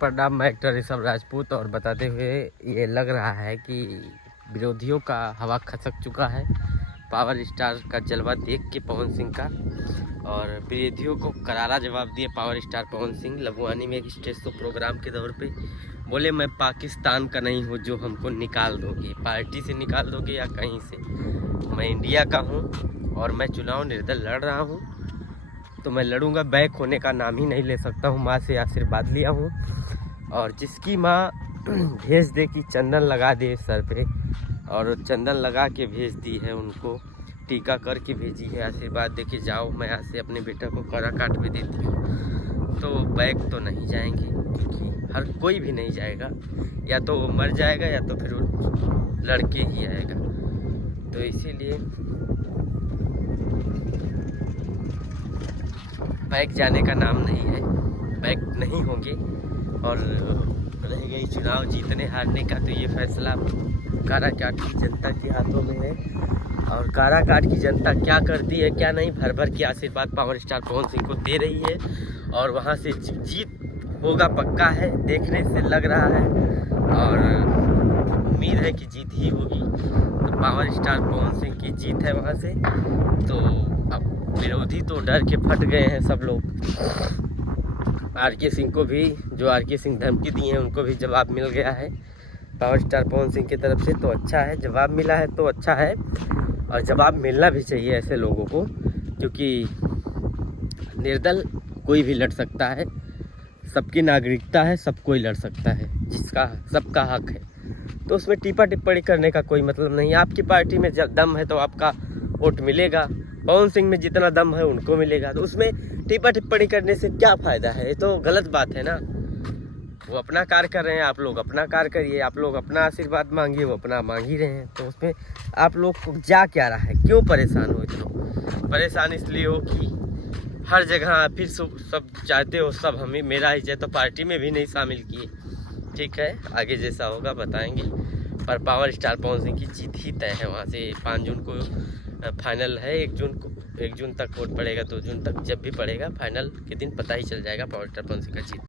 प्रणाम, मैं एक्टर ऋषभ राजपूत और बताते हुए ये लग रहा है कि विरोधियों का हवा खसक चुका है पावर स्टार का जलवा देख के पवन सिंह का। और विरोधियों को करारा जवाब दिए पावर स्टार पवन सिंह लबुआनी में एक स्टेज शो प्रोग्राम के दौर पे। बोले मैं पाकिस्तान का नहीं हूँ जो हमको निकाल दोगे, पार्टी से निकाल दोगे या कहीं से, मैं इंडिया का हूँ और मैं चुनाव निर्दल लड़ रहा हूँ तो मैं लड़ूंगा। बैक होने का नाम ही नहीं ले सकता हूँ। माँ से आशीर्वाद लिया हूँ और जिसकी माँ भेज दे कि चंदन लगा दे सर पे, और चंदन लगा के भेज दी है, उनको टीका करके भेजी है, आशीर्वाद दे के जाओ। मैं यहाँ से अपने बेटा को करा काट में देती हूँ तो बैक तो नहीं जाएंगे, क्योंकि हर कोई भी नहीं जाएगा, या तो वो मर जाएगा या तो फिर वो लड़के ही आएगा। तो इसीलिए बैक जाने का नाम नहीं है, बैक नहीं होंगे। और रह गई चुनाव जीतने हारने का, तो ये फैसला काराकाट की जनता के हाथों में है। और काराकाट की जनता क्या करती है क्या नहीं, भर भर के आशीर्वाद पावर स्टार पवन सिंह को दे रही है और वहाँ से जीत होगा पक्का है, देखने से लग रहा है और उम्मीद है कि जीत ही होगी। तो पावर स्टार पवन सिंह की जीत है वहाँ से। तो अब विरोधी तो डर के फट गए हैं सब लोग। आर.के. सिंह को भी, जो आर.के. सिंह धमकी दिए हैं, उनको भी जवाब मिल गया है पावर स्टार पवन सिंह की तरफ से। तो अच्छा है, जवाब मिला है तो अच्छा है, और जवाब मिलना भी चाहिए ऐसे लोगों को, क्योंकि निर्दल कोई भी लड़ सकता है, सबकी नागरिकता है, सब कोई लड़ सकता है, जिसका सबका हक है। तो उसमें टीपा टिप्पणी करने का कोई मतलब नहीं। आपकी पार्टी में जब दम है तो आपका वोट मिलेगा, पवन सिंह में जितना दम है उनको मिलेगा। तो उसमें टीपा टिप्पणी करने से क्या फ़ायदा है? ये तो गलत बात है ना। वो अपना कार्य कर रहे हैं, आप लोग अपना कार्य करिए, आप लोग अपना आशीर्वाद मांगिए, वो अपना मांग ही रहे हैं। तो उसमें आप लोग को जा क्या रहा है? क्यों परेशान हो इतना? परेशान इसलिए हो कि हर जगह फिर सब चाहते हो सब हमें मेरा ही, तो पार्टी में भी नहीं शामिल किए। ठीक है, आगे जैसा होगा बताएंगे, पर पावर स्टार पवन सिंह की जीत ही तय है। वहाँ से 5 जून को फाइनल है, 1 जून तक वोट पड़ेगा, 2 जून तक, जब भी पड़ेगा फाइनल के दिन पता ही चल जाएगा पावर स्टार पवन सिंह का जीत।